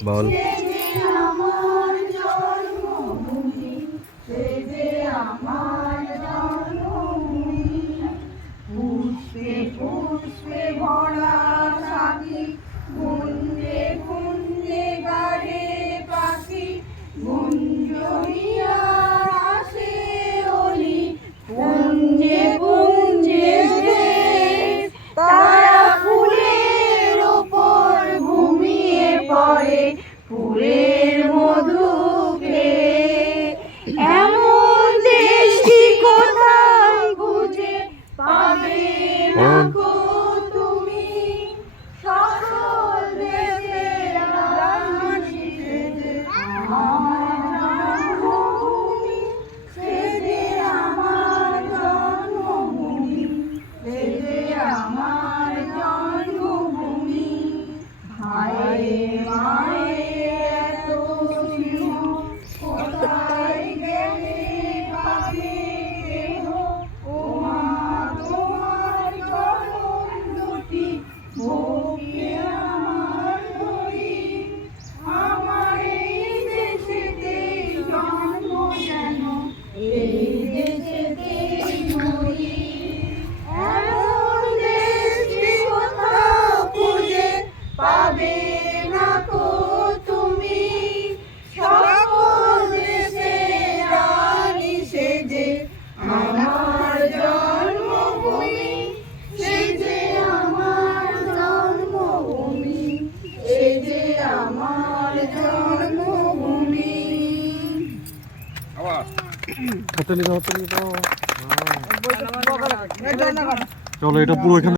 বল পুষ্পে পুষ্পে ভরা সাথী কুঞ্জে কুঞ্জে গায়ে পাখি গুঞ্জরিয়া আসে অলি কুঞ্জে কুঞ্জে তারা ফুলের ওপর ঘুমিয়ে পড়ে ফুলের মধু খেয়ে এমন দেশটি কোথায় খুঁজে পাবে না গো তুমি সকল দেশের রানী সেজে আমার জন্মভূমি সেজে আমার জন্মভূমি সেজে আমার জন্মভূমি ভাইয়ে মায়ে এত স্নেহ কোথায় গেলে পাবে কেহ ও মা তোমার চরণ দুটি বুকে আমার ধরি আমার এই দেশেতেই জন্ম যেন এই দেশেতেই মরি এমন দেশটি কোথাও খুঁজে পাবে না গো তুমি সকল দেশের রানী সেজে আমার জন্মভূমি সেজে আমার জন্মভূমি সেজে আমার জন্মভূমি। চলো এটা পুরো এখানে